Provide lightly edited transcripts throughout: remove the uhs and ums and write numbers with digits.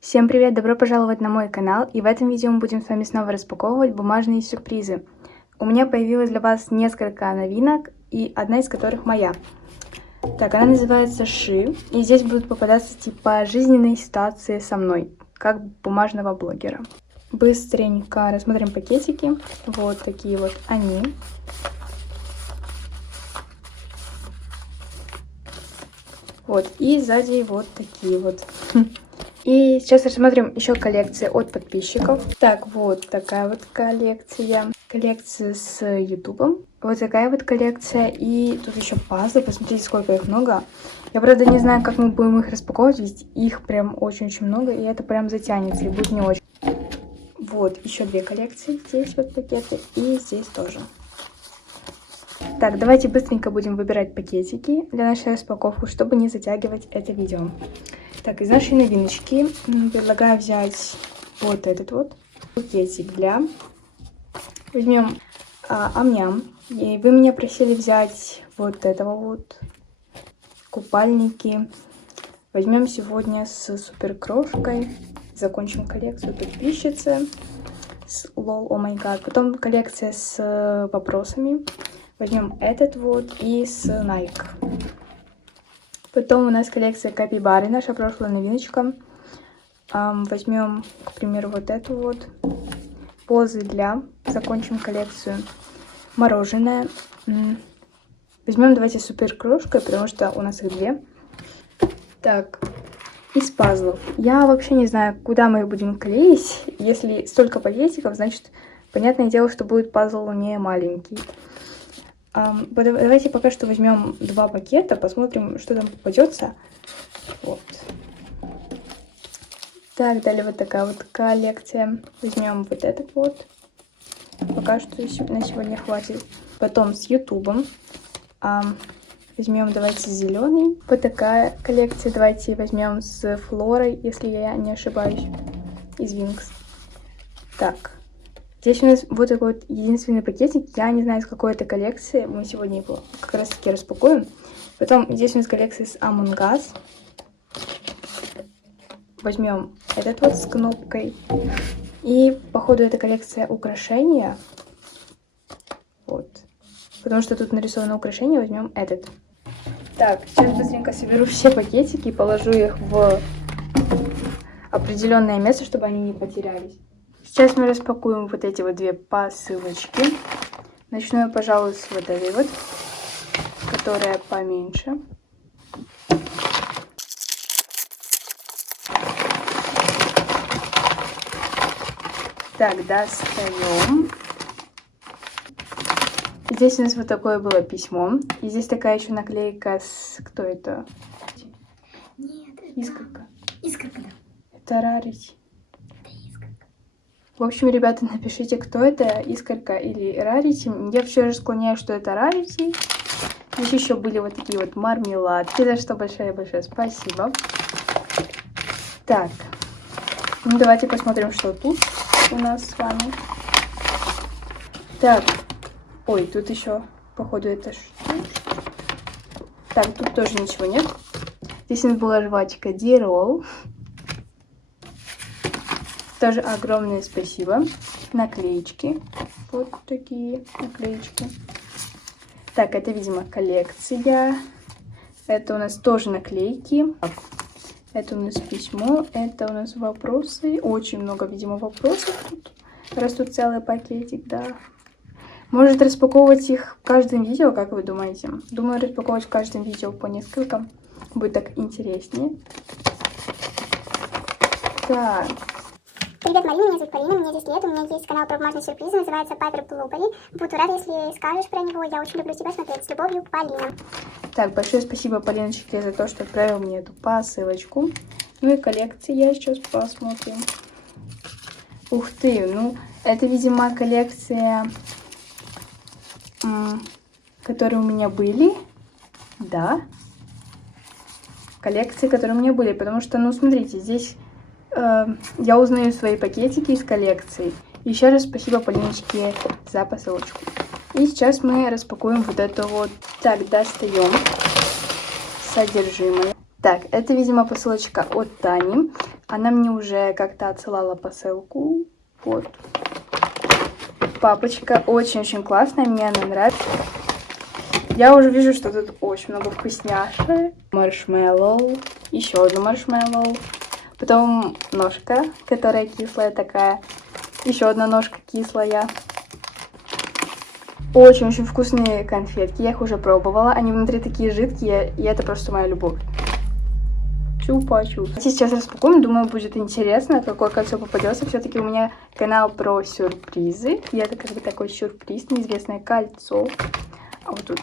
Всем привет! Добро пожаловать на мой канал, и в этом видео мы будем с вами снова распаковывать бумажные сюрпризы. У меня появилось для вас несколько новинок, и одна из которых моя. Так, она называется Ши, и здесь будут попадаться типа жизненные ситуации со мной, как бумажного блогера. Быстренько рассмотрим пакетики. Вот такие вот они. Вот, и сзади вот такие вот. И сейчас рассмотрим еще коллекции от подписчиков. Так, вот такая вот коллекция. Коллекция с ютубом. Вот такая вот коллекция. И тут еще пазлы. Посмотрите, сколько их много. Я, правда, не знаю, как мы будем их распаковывать, ведь их прям очень-очень много. И это прям затянется, и будет не очень. Вот, еще две коллекции. Здесь вот пакеты. И здесь тоже. Так, давайте быстренько будем выбирать пакетики для нашей распаковки, чтобы не затягивать это видео. Так, из нашей новиночки предлагаю взять вот этот вот пакетик для... Возьмем ам-ням. И вы меня просили взять вот этого вот купальники. Возьмем сегодня с супер крошкой. Закончим коллекцию подписчицы с лол, о май гад. Потом коллекция с вопросами. Возьмем этот вот и с Nike. Потом у нас коллекция капибары, наша прошлая новиночка. Возьмем, к примеру, вот эту вот. Позы для. Закончим коллекцию. Мороженое. Возьмем, давайте, супер крошкой, потому что у нас их две. Так, из пазлов. Я вообще не знаю, куда мы их будем клеить. Если столько пакетиков, значит, понятное дело, что будет пазл не маленький. Давайте пока что возьмем два пакета, посмотрим, что там попадется. Вот. Так, далее вот такая вот коллекция. Возьмем вот этот вот. Пока что на сегодня хватит. Потом с ютубом. Возьмем, давайте, зеленый. Вот такая коллекция. Давайте возьмем с Флорой, если я не ошибаюсь. Из Винкс. Так. Здесь у нас вот такой вот единственный пакетик. Я не знаю, из какой это коллекции. Мы сегодня его как раз таки распакуем. Потом здесь у нас коллекция с Among Us. Возьмем этот вот с кнопкой. И, походу, это коллекция украшения. Вот. Потому что тут нарисовано украшение. Возьмем этот. Так, сейчас быстренько соберу все пакетики и положу их в определенное место, чтобы они не потерялись. Сейчас мы распакуем вот эти вот две посылочки. Начну я, пожалуй, с вот этой вот, которая поменьше. Так, достаем. Здесь у нас вот такое было письмо. И здесь такая еще наклейка с... Кто это? Нет, это... Искорка. Искорка, да. Это Рарити. В общем, ребята, напишите, кто это, Искорка или Рарити. Я все же склоняюсь, что это Рарити. Здесь еще были вот такие вот мармеладки, за что большое-большое спасибо. Так, ну давайте посмотрим, что тут у нас с вами. Так, ой, тут еще, походу, это что? Так, тут тоже ничего нет. Здесь у нас была жвачка Дирол. Тоже огромное спасибо. Наклеечки. Вот такие наклеечки. Так, это, видимо, коллекция. Это у нас тоже наклейки. Это у нас письмо. Это у нас вопросы. Очень много, видимо, вопросов тут. Раз тут целый пакетик, да. Может распаковывать их в каждом видео, как вы думаете? Думаю, распаковывать в каждом видео по несколько. Будет так интереснее. Так. Привет, Марина, меня зовут Полина, мне 10 лет, у меня есть канал про бумажные сюрпризы, называется Piper Blueberry. Буду рада, если скажешь про него, я очень люблю тебя смотреть. С любовью, Полина. Так, большое спасибо, Полиночке, за то, что отправил мне эту посылочку. Ну и коллекции я сейчас посмотрим. Ух ты, ну, это, видимо, коллекция, которые у меня были. Да. Коллекции, которые у меня были, потому что, ну, смотрите, здесь... я узнаю свои пакетики из коллекции. Еще раз спасибо Полиночке за посылочку. И сейчас мы распакуем вот это вот. Так, достаем содержимое. Так, это, видимо, посылочка от Тани. Она мне уже как-то отсылала посылку. Вот. Папочка очень-очень классная, мне она нравится. Я уже вижу, что тут очень много вкусняшек. Маршмеллоу. Еще одно маршмеллоу. Потом ножка, которая кислая такая. Еще одна ножка кислая. Очень-очень вкусные конфетки. Я их уже пробовала. Они внутри такие жидкие, и это просто моя любовь. Чупа-чуп. Сейчас распакуем. Думаю, будет интересно, какое кольцо попадется. Все-таки у меня канал про сюрпризы. И это как бы такой сюрприз, неизвестное кольцо. А вот тут.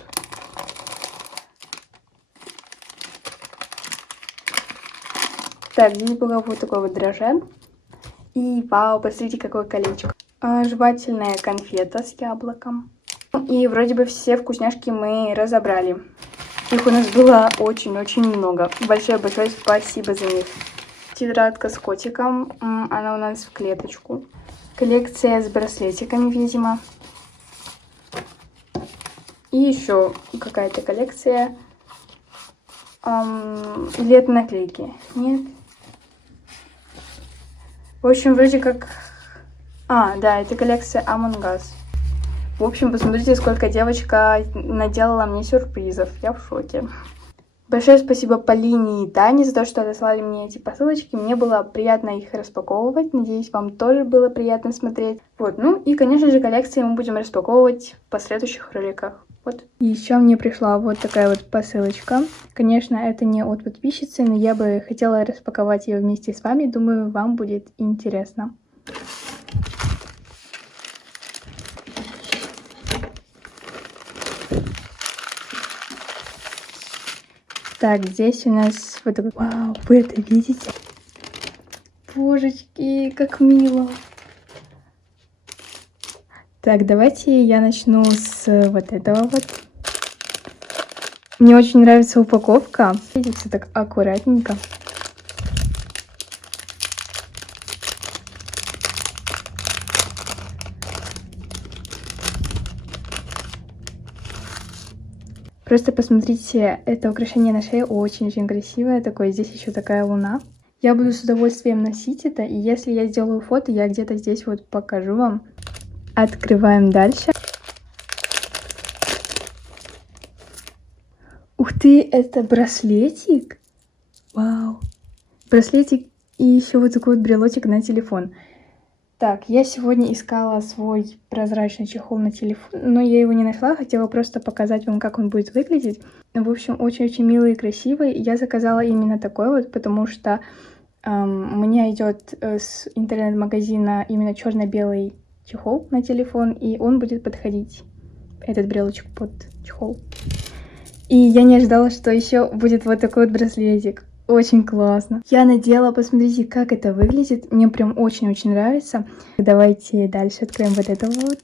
Так, здесь было вот такое вот дрожжи. И вау, посмотрите, какое колечко. Жевательная конфета с яблоком. И вроде бы все вкусняшки мы разобрали. Их у нас было очень-очень много. Большое-большое спасибо за них. Тетрадка с котиком. Она у нас в клеточку. Коллекция с браслетиками, видимо. И еще какая-то коллекция. Или это наклейки? Нет. В общем, вроде как... да, это коллекция Among Us. В общем, посмотрите, сколько девочка наделала мне сюрпризов. Я в шоке. Большое спасибо Полине и Тане за то, что отослали мне эти посылочки. Мне было приятно их распаковывать. Надеюсь, вам тоже было приятно смотреть. Вот, ну и, конечно же, коллекции мы будем распаковывать в последующих роликах. Вот. Еще мне пришла вот такая вот посылочка. Конечно, это не от подписчицы, но я бы хотела распаковать ее вместе с вами. Думаю, вам будет интересно. Так, здесь у нас вот такой... Вау, вы это видите? Божечки, как мило. Так, давайте я начну с вот этого вот. Мне очень нравится упаковка. Видите, все так аккуратненько. Просто посмотрите, это украшение на шее очень-очень красивое. Такое, здесь еще такая луна. Я буду с удовольствием носить это. И если я сделаю фото, я где-то здесь вот покажу вам. Открываем дальше. Ух ты, это браслетик. Вау. Браслетик и еще вот такой вот брелочек на телефон. Так, я сегодня искала свой прозрачный чехол на телефон, но я его не нашла, хотела просто показать вам, как он будет выглядеть. В общем, очень-очень милый и красивый. Я заказала именно такой вот, потому что у меня идет с интернет-магазина именно черно-белый чехол на телефон, и он будет подходить, этот брелочек, под чехол. И я не ожидала, что еще будет вот такой вот браслетик. Очень классно. Я надела, посмотрите, как это выглядит. Мне прям очень-очень нравится. Давайте дальше откроем вот это вот.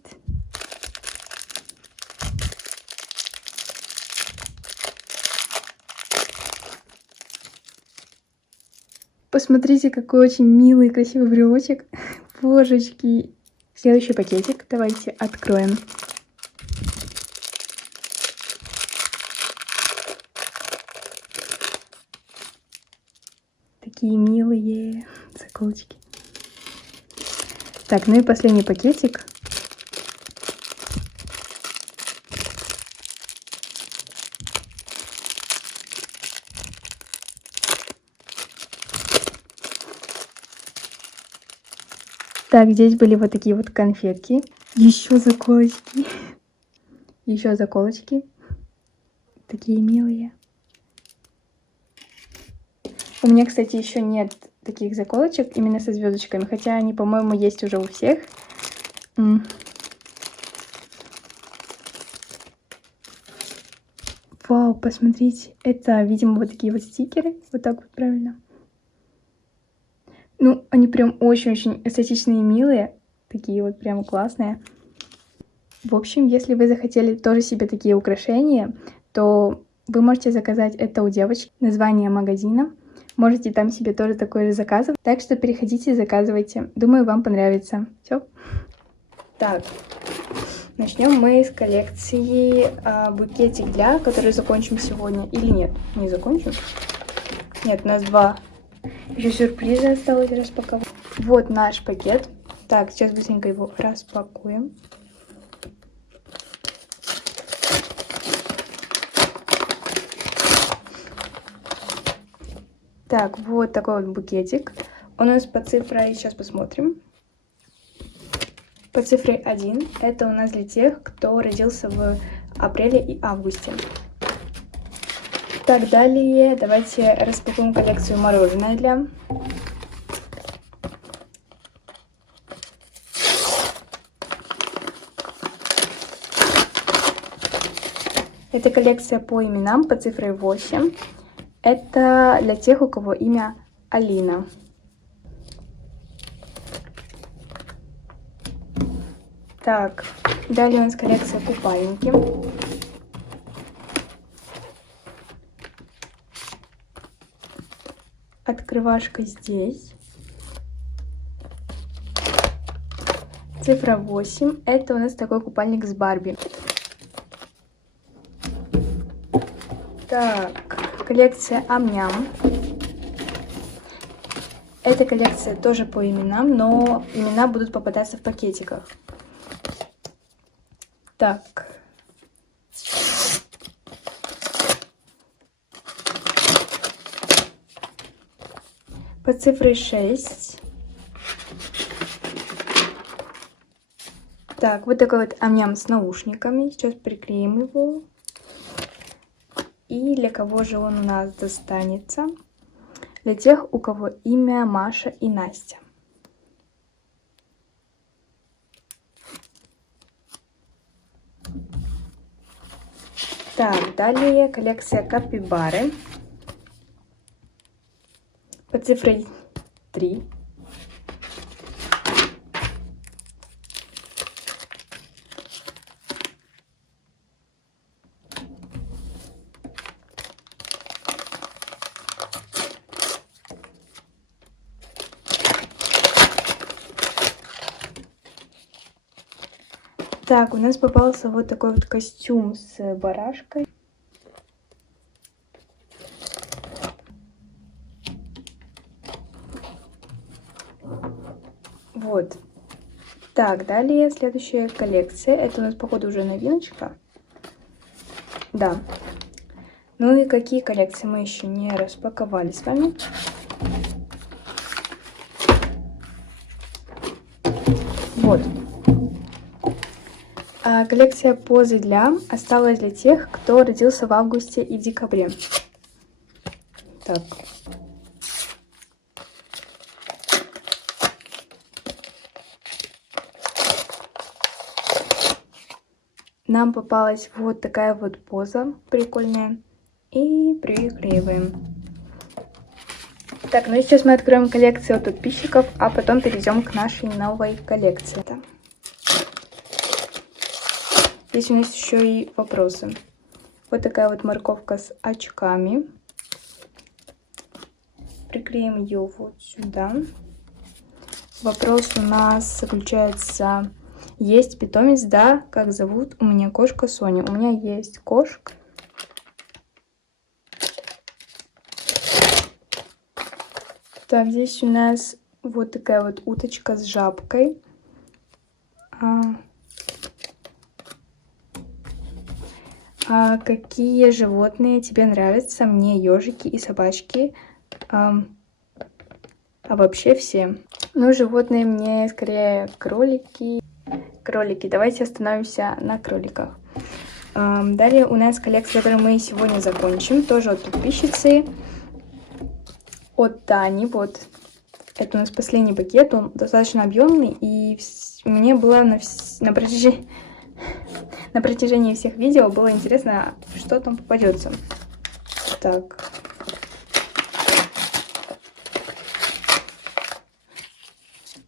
Посмотрите, какой очень милый и красивый брелочек. Божечки. Следующий пакетик. Давайте откроем. Такие милые заколочки. Так, ну и последний пакетик. Так, здесь были вот такие вот конфетки. Еще заколочки. Еще заколочки. Такие милые. У меня, кстати, еще нет таких заколочек именно со звездочками, хотя они, по-моему, есть уже у всех. Вау, посмотрите, это, видимо, вот такие вот стикеры, вот так вот правильно. Ну, они прям очень-очень эстетичные и милые, такие вот прям классные. В общем, если вы захотели тоже себе такие украшения, то вы можете заказать это у девочки. Название магазина. Можете там себе тоже такое же заказывать. Так что переходите и заказывайте. Думаю, вам понравится. Все. Так, начнем мы с коллекции букетик для, который закончим сегодня. Или нет, не закончим. Нет, у нас два Еще сюрпризы осталось распаковать. Вот наш пакет. Так, сейчас быстренько его распакуем. Так, вот такой вот букетик. Он у нас по цифре, сейчас посмотрим. По цифре 1. Это у нас для тех, кто родился в апреле и августе. Так, далее давайте распакуем коллекцию мороженое для. Это коллекция по именам, по цифре 8. Это для тех, у кого имя Алина. Так, далее у нас коллекция купальники. Открывашка здесь. Цифра 8. Это у нас такой купальник с Барби. Так, коллекция Ам-Ням. Эта коллекция тоже по именам, но имена будут попадаться в пакетиках. Так. По цифре 6. Так, вот такой вот ам-ням с наушниками. Сейчас приклеим его. И для кого же он у нас достанется? Для тех, у кого имя Маша и Настя. Так, далее коллекция капибары. По цифре 3. Так, у нас попался вот такой вот костюм с барашкой. Вот. Так, далее следующая коллекция. Это у нас, походу, уже новиночка. Да. Ну и какие коллекции мы еще не распаковали с вами. Вот. Коллекция позы для осталась для тех, кто родился в августе и декабре. Так. Нам попалась вот такая вот поза прикольная. И приклеиваем. Так, ну и сейчас мы откроем коллекцию от подписчиков, а потом перейдем к нашей новой коллекции. Здесь у нас еще и вопросы. Вот такая вот морковка с очками. Приклеим ее вот сюда. Вопрос у нас заключается: есть питомец? Да. Как зовут? У меня кошка Соня. У меня есть кошка. Так, здесь у нас вот такая вот уточка с жабкой. Какие животные тебе нравятся? Мне ежики и собачки. А вообще все. Ну, животные мне скорее кролики. Кролики. Давайте остановимся на кроликах. Далее у нас коллекция, которую мы сегодня закончим. Тоже от подписчицы. От Тани. Вот. Это у нас последний пакет. Он достаточно объемный. И мне было на протяжении всех видео было интересно, что там попадется. Так.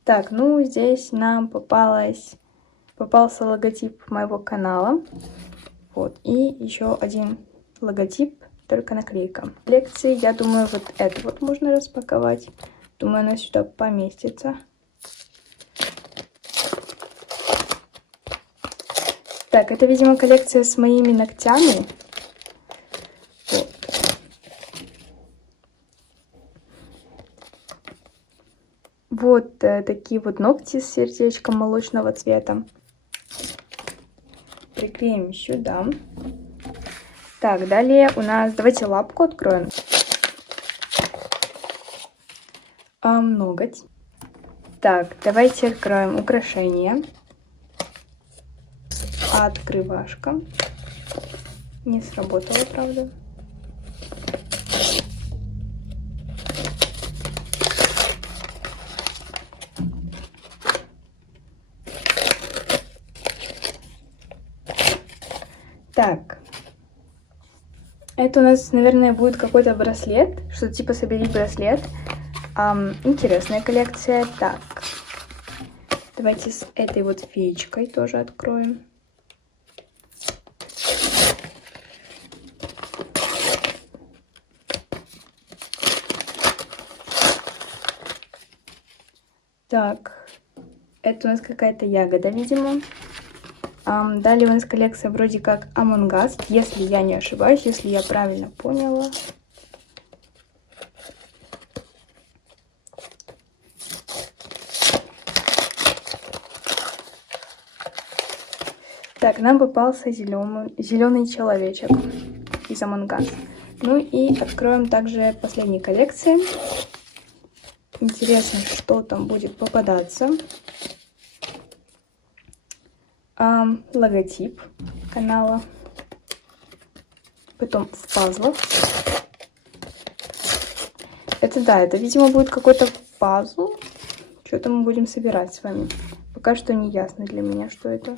Так, ну здесь нам попался логотип моего канала. Вот. И еще один логотип, только наклейка. В лекции, я думаю, вот это вот можно распаковать. Думаю, она сюда поместится. Так, это, видимо, коллекция с моими ногтями. Вот. Вот такие вот ногти с сердечком молочного цвета. Приклеим сюда. Так, далее у нас... Давайте лапку откроем. Ноготь. Так, давайте откроем украшение. Открывашка. Не сработало, правда. Так. Это у нас, наверное, будет какой-то браслет. Что-то типа «Собери браслет». Интересная коллекция. Так. Давайте с этой вот феечкой тоже откроем. Так. Это у нас какая-то ягода, видимо. Далее у нас коллекция вроде как Among Us, если я не ошибаюсь, если я правильно поняла. Так, нам попался зеленый человечек из Among Us. Ну и откроем также последние коллекции. Интересно, что там будет попадаться. Логотип канала. Потом в пазлах. Это да, это, видимо, будет какой-то пазл. Что-то мы будем собирать с вами. Пока что не ясно для меня, что это.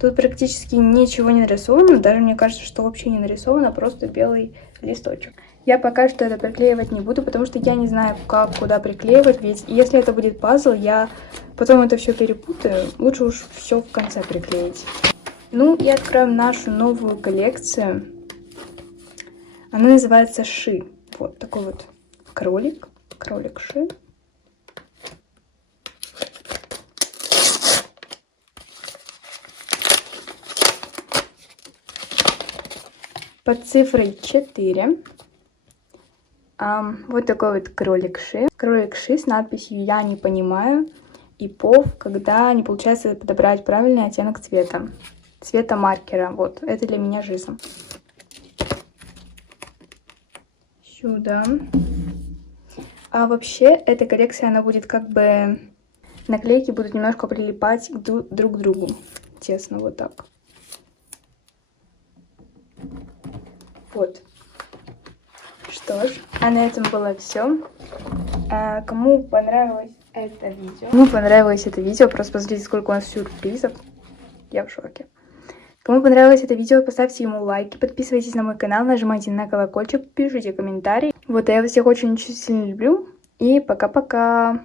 Тут практически ничего не нарисовано. Даже мне кажется, что вообще не нарисовано, просто белый листочек. Я пока что это приклеивать не буду, потому что я не знаю, как, куда приклеивать. Ведь если это будет пазл, я потом это все перепутаю. Лучше уж все в конце приклеить. Ну и откроем нашу новую коллекцию. Она называется Ши. Вот такой вот кролик. Кролик Ши. Под цифрой 4. Вот такой вот кролик Ши. Кролик Ши с надписью «Я не понимаю» и «Пов», когда не получается подобрать правильный оттенок цвета. Цвета маркера. Вот, это для меня жизнь. Сюда. А вообще, эта коллекция, она будет как бы... Наклейки будут немножко прилипать друг к другу. Тесно, вот так. Вот. Что ж, а на этом было все. Кому понравилось это видео, просто посмотрите, сколько у нас сюрпризов. Я в шоке. Кому понравилось это видео, поставьте ему лайки, подписывайтесь на мой канал, нажимайте на колокольчик, пишите комментарии. Вот, я вас всех очень сильно люблю. И пока-пока.